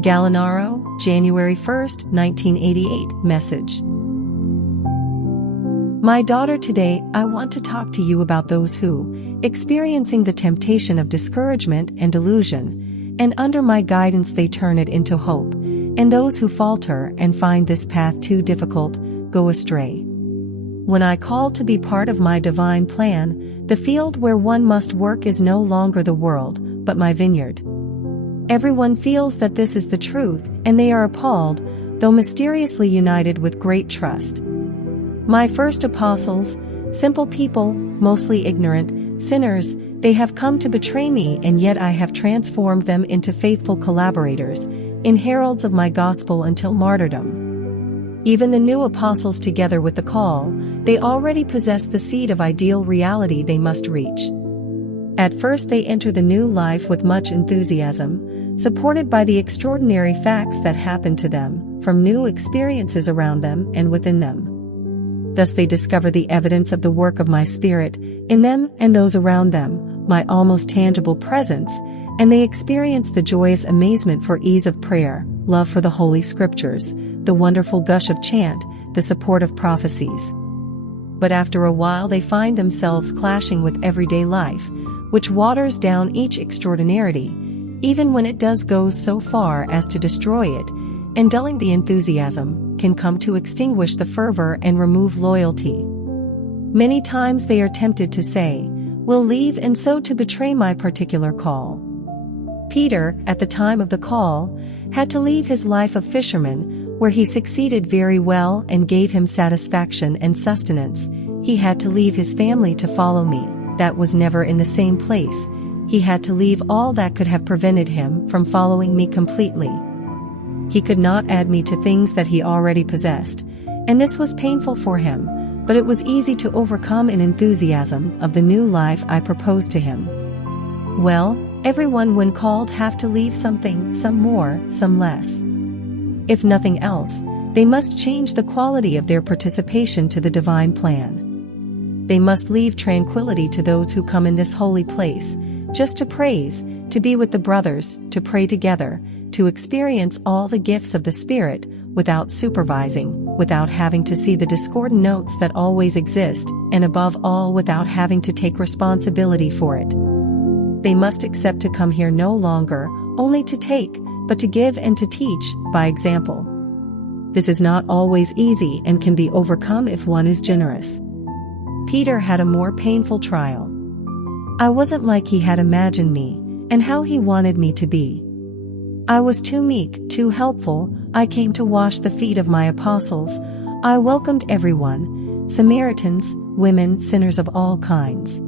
Gallinaro, January 1, 1988. Message. My daughter, today I want to talk to you about those who, experiencing the temptation of discouragement and delusion, and under my guidance they turn it into hope, and those who falter and find this path too difficult, go astray. When I call to be part of my divine plan, the field where one must work is no longer the world, but my vineyard. Everyone feels that this is the truth, and they are appalled, though mysteriously united with great trust. My first apostles, simple people, mostly ignorant, sinners, they have come to betray me, and yet I have transformed them into faithful collaborators, in heralds of my gospel until martyrdom. Even the new apostles, together with the call, they already possess the seed of ideal reality they must reach. At first they enter the new life with much enthusiasm, supported by the extraordinary facts that happen to them, from new experiences around them and within them. Thus they discover the evidence of the work of my Spirit, in them and those around them, my almost tangible presence, and they experience the joyous amazement for ease of prayer, love for the Holy Scriptures, the wonderful gush of chant, the support of prophecies. But after a while they find themselves clashing with everyday life, which waters down each extraordinarity, even when it does go so far as to destroy it, and dulling the enthusiasm, can come to extinguish the fervor and remove loyalty. Many times they are tempted to say, "We'll leave," and so to betray my particular call. Peter, at the time of the call, had to leave his life of fisherman, where he succeeded very well and gave him satisfaction and sustenance. He had to leave his family to follow me. That was never in the same place. He had to leave all that could have prevented him from following me completely. He could not add me to things that he already possessed, and this was painful for him, but it was easy to overcome in enthusiasm of the new life I proposed to him. Well, everyone when called have to leave something, some more, some less. If nothing else, they must change the quality of their participation to the divine plan. They must leave tranquility to those who come in this holy place, just to praise, to be with the brothers, to pray together, to experience all the gifts of the Spirit, without supervising, without having to see the discordant notes that always exist, and above all without having to take responsibility for it. They must accept to come here no longer, only to take, but to give and to teach, by example. This is not always easy and can be overcome if one is generous. Peter had a more painful trial. I wasn't like he had imagined me, and how he wanted me to be. I was too meek, too helpful. I came to wash the feet of my apostles. I welcomed everyone, Samaritans, women, sinners of all kinds.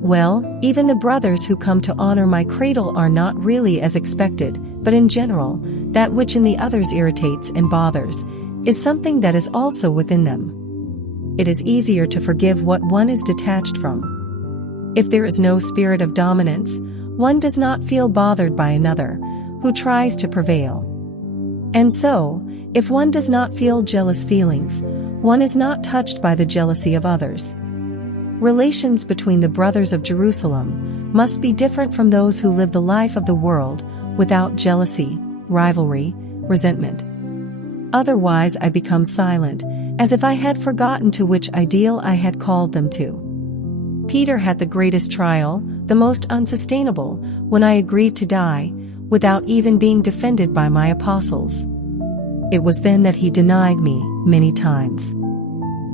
Well, even the brothers who come to honor my cradle are not really as expected, but in general, that which in the others irritates and bothers, is something that is also within them. It is easier to forgive what one is detached from. If there is no spirit of dominance, one does not feel bothered by another, who tries to prevail. And so, if one does not feel jealous feelings, one is not touched by the jealousy of others. Relations between the brothers of Jerusalem must be different from those who live the life of the world, without jealousy, rivalry, resentment. Otherwise I become silent, as if I had forgotten to which ideal I had called them to. Peter had the greatest trial, the most unsustainable, when I agreed to die, without even being defended by my apostles. It was then that he denied me, many times.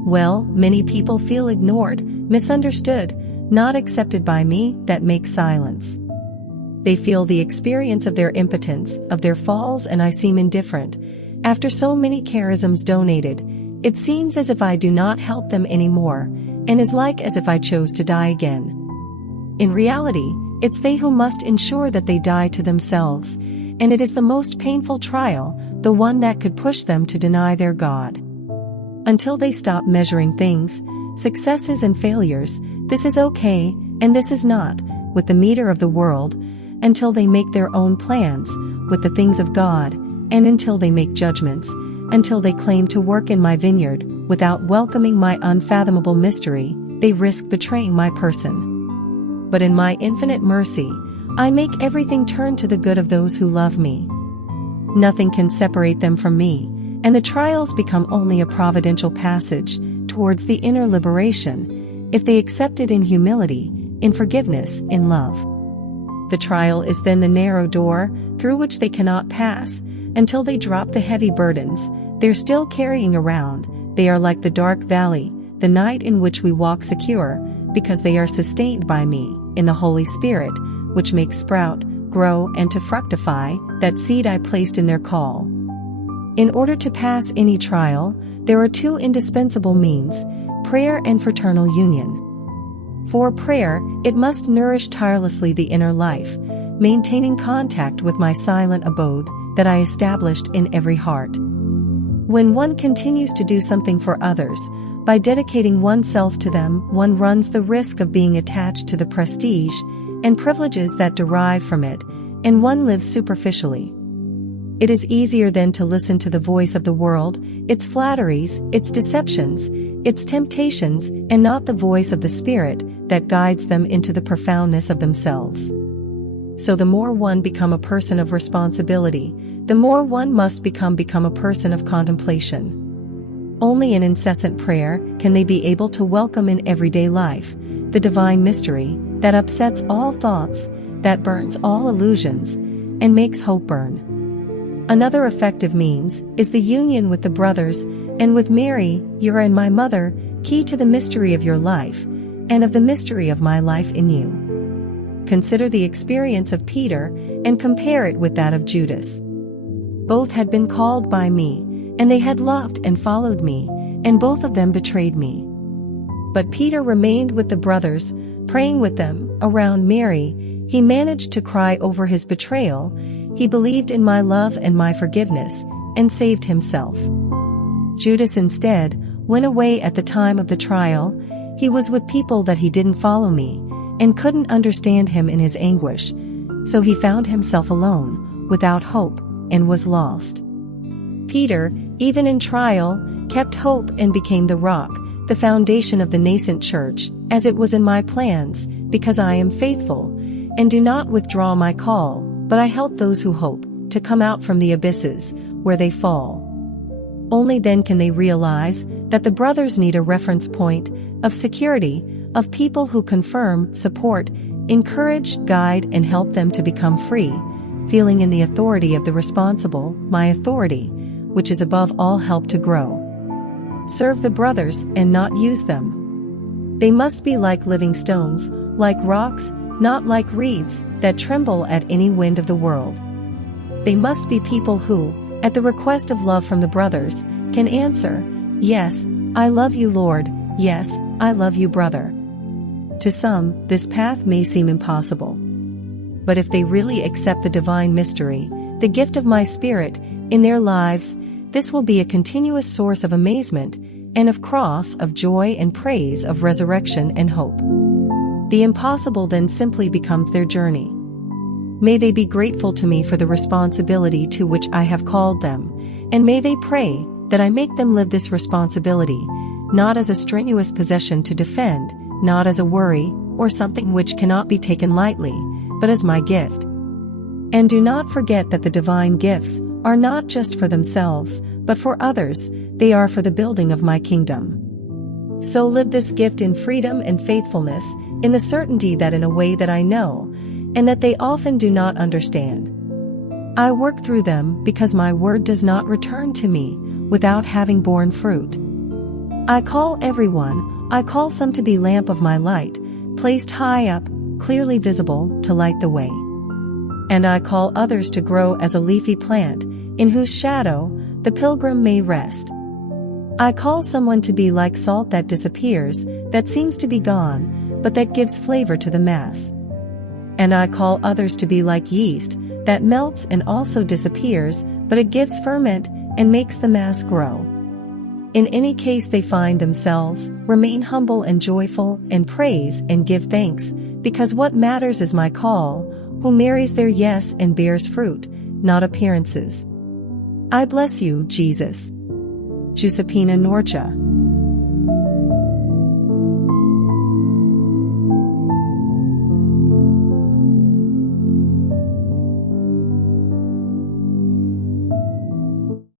Well, many people feel ignored, misunderstood, not accepted by me, that makes silence. They feel the experience of their impotence, of their falls, and I seem indifferent. After so many charisms donated, it seems as if I do not help them anymore, and is like as if I chose to die again. In reality, it's they who must ensure that they die to themselves, and it is the most painful trial, the one that could push them to deny their God. Until they stop measuring things, successes and failures, this is okay, and this is not, with the meter of the world, until they make their own plans, with the things of God, and until they make judgments, until they claim to work in my vineyard, without welcoming my unfathomable mystery, they risk betraying my person. But in my infinite mercy, I make everything turn to the good of those who love me. Nothing can separate them from me, and the trials become only a providential passage towards the inner liberation, if they accept it in humility, in forgiveness, in love. The trial is then the narrow door through which they cannot pass, until they drop the heavy burdens they're still carrying around. They are like the dark valley, the night in which we walk secure, because they are sustained by me, in the Holy Spirit, which makes sprout, grow, and to fructify that seed I placed in their call. In order to pass any trial, there are two indispensable means: prayer and fraternal union. For prayer, it must nourish tirelessly the inner life, maintaining contact with my silent abode that I established in every heart. When one continues to do something for others, by dedicating oneself to them, one runs the risk of being attached to the prestige and privileges that derive from it, and one lives superficially. It is easier then to listen to the voice of the world, its flatteries, its deceptions, its temptations, and not the voice of the Spirit that guides them into the profoundness of themselves. So the more one become a person of responsibility, the more one must become a person of contemplation. Only in incessant prayer can they be able to welcome in everyday life the divine mystery that upsets all thoughts, that burns all illusions, and makes hope burn. Another effective means is the union with the brothers and with Mary, your and my mother, key to the mystery of your life, and of the mystery of my life in you. Consider the experience of Peter and compare it with that of Judas. Both had been called by me, and they had loved and followed me, and both of them betrayed me. But Peter remained with the brothers, praying with them, around Mary. He managed to cry over his betrayal. He believed in my love and my forgiveness, and saved himself. Judas instead went away at the time of the trial. He was with people that he didn't follow me, and couldn't understand him in his anguish, so he found himself alone, without hope, and was lost. Peter, even in trial, kept hope and became the rock, the foundation of the nascent church, as it was in my plans, because I am faithful, and do not withdraw my call, but I help those who hope to come out from the abysses where they fall. Only then can they realize that the brothers need a reference point of security, of people who confirm, support, encourage, guide, and help them to become free, feeling in the authority of the responsible, my authority, which is above all help to grow. Serve the brothers and not use them. They must be like living stones, like rocks, not like reeds that tremble at any wind of the world. They must be people who, at the request of love from the brothers, can answer, "Yes, I love you, Lord. Yes, I love you, brother." To some, this path may seem impossible. But if they really accept the divine mystery, the gift of my Spirit, in their lives, this will be a continuous source of amazement, and of cross, of joy and praise, of resurrection and hope. The impossible then simply becomes their journey. May they be grateful to me for the responsibility to which I have called them, and may they pray that I make them live this responsibility, not as a strenuous possession to defend, not as a worry, or something which cannot be taken lightly, but as my gift. And do not forget that the divine gifts are not just for themselves, but for others. They are for the building of my kingdom. So live this gift in freedom and faithfulness, in the certainty that in a way that I know, and that they often do not understand, I work through them, because my word does not return to me without having borne fruit. I call everyone, I call some to be lamp of my light, placed high up, clearly visible, to light the way. And I call others to grow as a leafy plant, in whose shadow the pilgrim may rest. I call someone to be like salt that disappears, that seems to be gone, but that gives flavor to the mass. And I call others to be like yeast, that melts and also disappears, but it gives ferment and makes the mass grow. In any case they find themselves, remain humble and joyful, and praise and give thanks, because what matters is my call, who marries their yes and bears fruit, not appearances. I bless you, Jesus. Giuseppina Norcia.